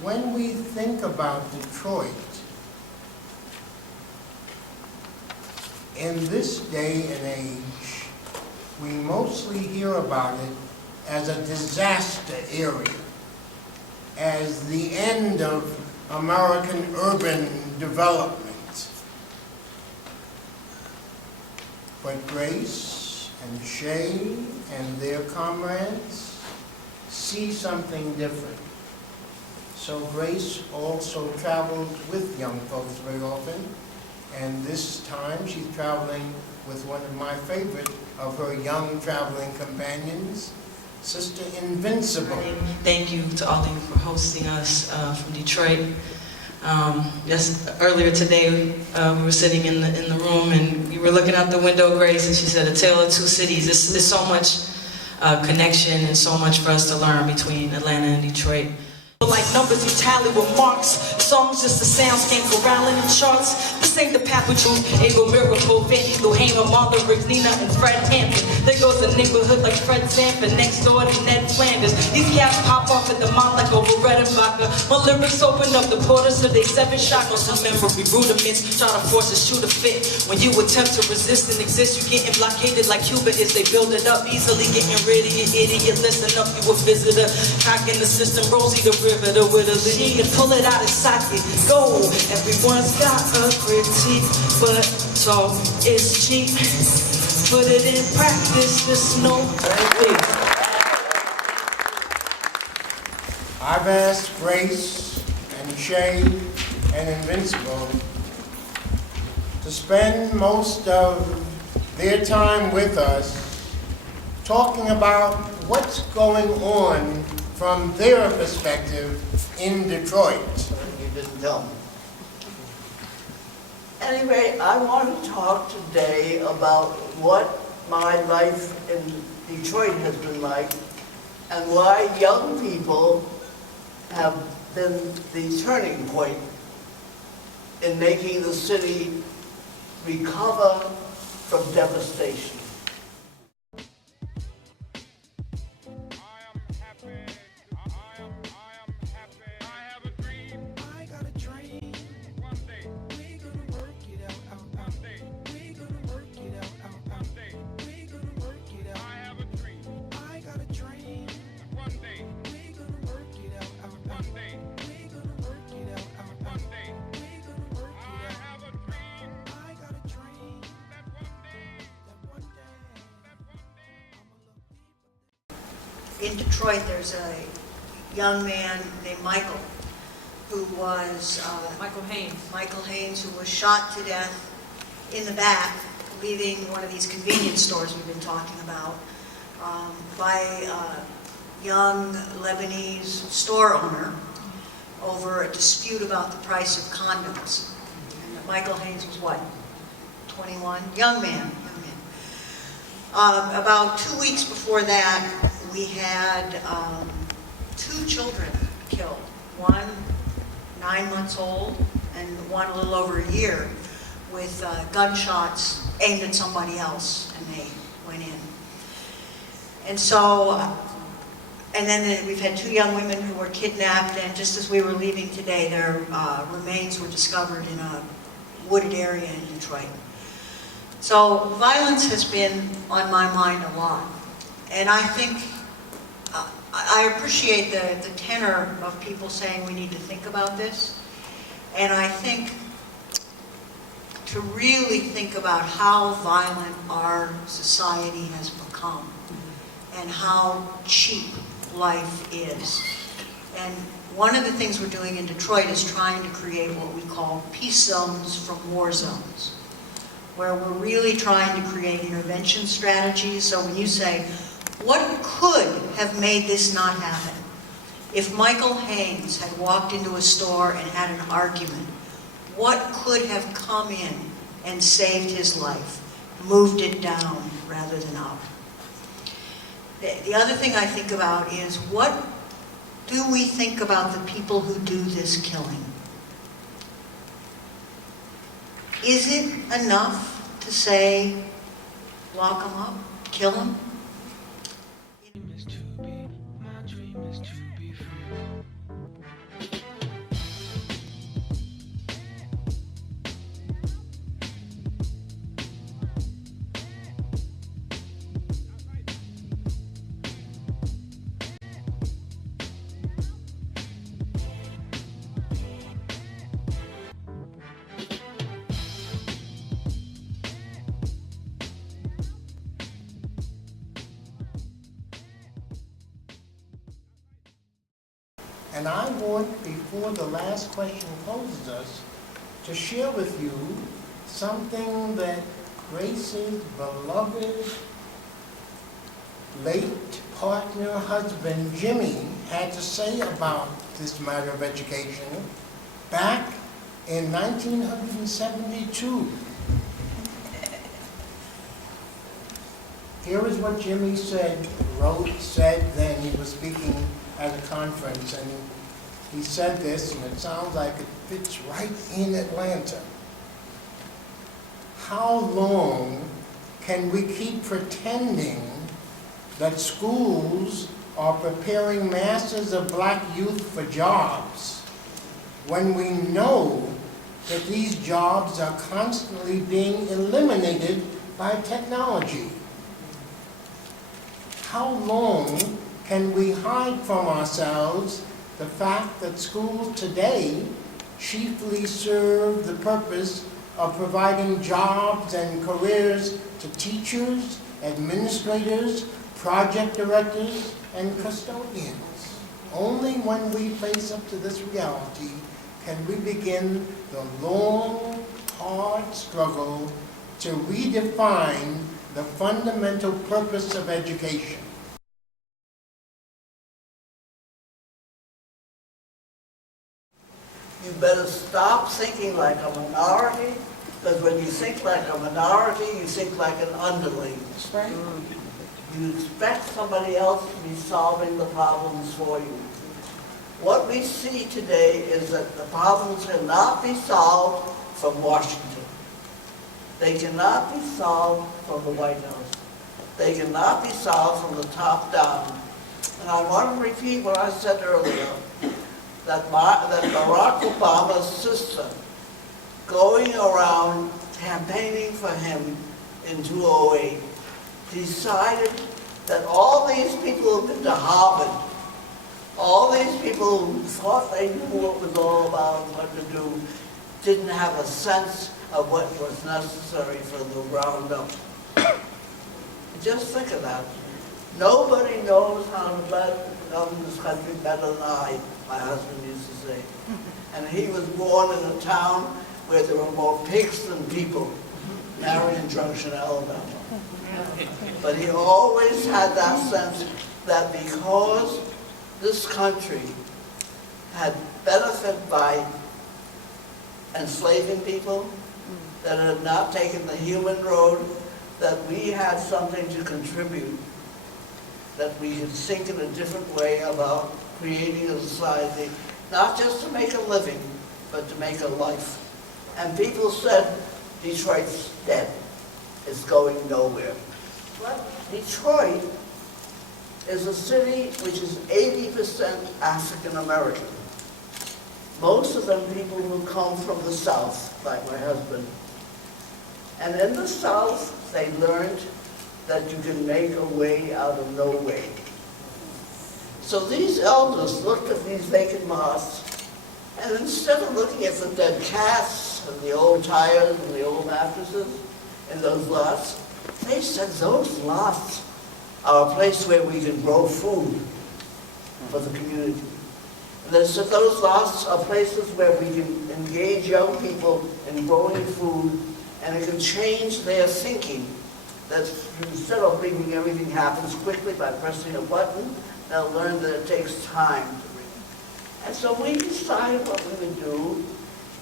When we think about Detroit, in this day and age, we mostly hear about it as a disaster area, as the end of American urban development. But Grace and Shay and their comrades see something different. So Grace also traveled with young folks very often, and this time she's traveling with one of my favorite of her young traveling companions, Sister Invincible. Thank you to all of you for hosting us from Detroit. Just earlier today, we were sitting in the room and we were looking out the window, Grace, and she said, "A tale of two cities." There's so much connection and so much for us to learn between Atlanta and Detroit. Like numbers, you tally with marks. Songs just the soundscape corralling in charts. This ain't the path with you. Ego Miracle, Vandy, Luhama, Martha Riggs, Nina, and Fred Hampton. There goes a neighborhood like Fred Sanford, next door to Ned Flanders. These cats pop off at the mouth like over Redenbacher. My lyrics open up the portals to they seven shackles. Some memory rudiments try to force us to fit. When you attempt to resist and exist, you getting blockaded like Cuba is. They build it up easily, getting rid of your idiot. Listen up, you a visitor. Cocking the system, Rosie the river, the widow, you pull it out of socket. Go, everyone's got a critique, but talk is cheap. Put it in practice, just know. I've asked Grace and Shay and Invincible to spend most of their time with us talking about what's going on from their perspective in Detroit. You didn't tell me. Anyway, I want to talk today about what my life in Detroit has been like and why young people have been the turning point in making the city recover from devastation. In Detroit, there's a young man named Michael, who was Michael Haynes, who was shot to death in the back, leaving one of these convenience stores we've been talking about, by a young Lebanese store owner over a dispute about the price of condoms. And Michael Haynes was what? 21? Young man. About 2 weeks before that, we had 2 children killed. One 9 months old and one a little over a year, with gunshots aimed at somebody else, and they went in. And so, and then we've had 2 young women who were kidnapped, and just as we were leaving today, their remains were discovered in a wooded area in Detroit. So violence has been on my mind a lot. And I think, I appreciate the tenor of people saying we need to think about this. And I think to really think about how violent our society has become and how cheap life is. And one of the things we're doing in Detroit is trying to create what we call peace zones from war zones, where we're really trying to create intervention strategies. So when you say, What could have made this not happen? If Michael Haynes had walked into a store and had an argument, what could have come in and saved his life, moved it down rather than up? The other thing I think about is, what do we think about the people who do this killing? Is it enough to say, lock them up, kill them? And I want, before the last question closes us, to share with you something that Grace's beloved late partner husband, Jimmy, had to say about this matter of education back in 1972. Here is what Jimmy said then. He was speaking at a conference, and he said this, and it sounds like it fits right in Atlanta. How long can we keep pretending that schools are preparing masses of black youth for jobs when we know that these jobs are constantly being eliminated by technology? How long can we hide from ourselves the fact that schools today chiefly serve the purpose of providing jobs and careers to teachers, administrators, project directors, and custodians? Only when we face up to this reality can we begin the long, hard struggle to redefine the fundamental purpose of education. You better stop thinking like a minority, because when you think like a minority, you think like an underling. That's right. You expect somebody else to be solving the problems for you. What we see today is that the problems cannot be solved from Washington. They cannot be solved from the White House. They cannot be solved from the top down. And I want to repeat what I said earlier, that Barack Obama's sister going around campaigning for him in 2008 decided that all these people who've been to Harvard, all these people who thought they knew what it was all about and what to do, didn't have a sense of what was necessary for the ground up. Just think of that. Nobody knows how to govern this country better than I, my husband used to say. And he was born in a town where there were more pigs than people, Marion Junction, Alabama. But he always had that sense that because this country had benefit by enslaving people, that had not taken the human road, that we had something to contribute, that we could think in a different way about creating a society, not just to make a living, but to make a life. And people said, Detroit's dead. It's going nowhere. Well, Detroit is a city which is 80% African American. Most of them people who come from the South, like my husband. And in the South, they learned that you can make a way out of no way. So these elders looked at these vacant lots, and instead of looking at the dead cats and the old tires and the old mattresses in those lots, they said those lots are a place where we can grow food for the community. And they said those lots are places where we can engage young people in growing food, and it can change their thinking that instead of thinking everything happens quickly by pressing a button, they'll learn that it takes time to read. And so we decided what we would do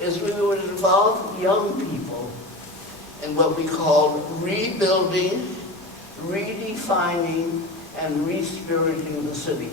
is we would involve young people in what we called rebuilding, redefining, and respiriting the city.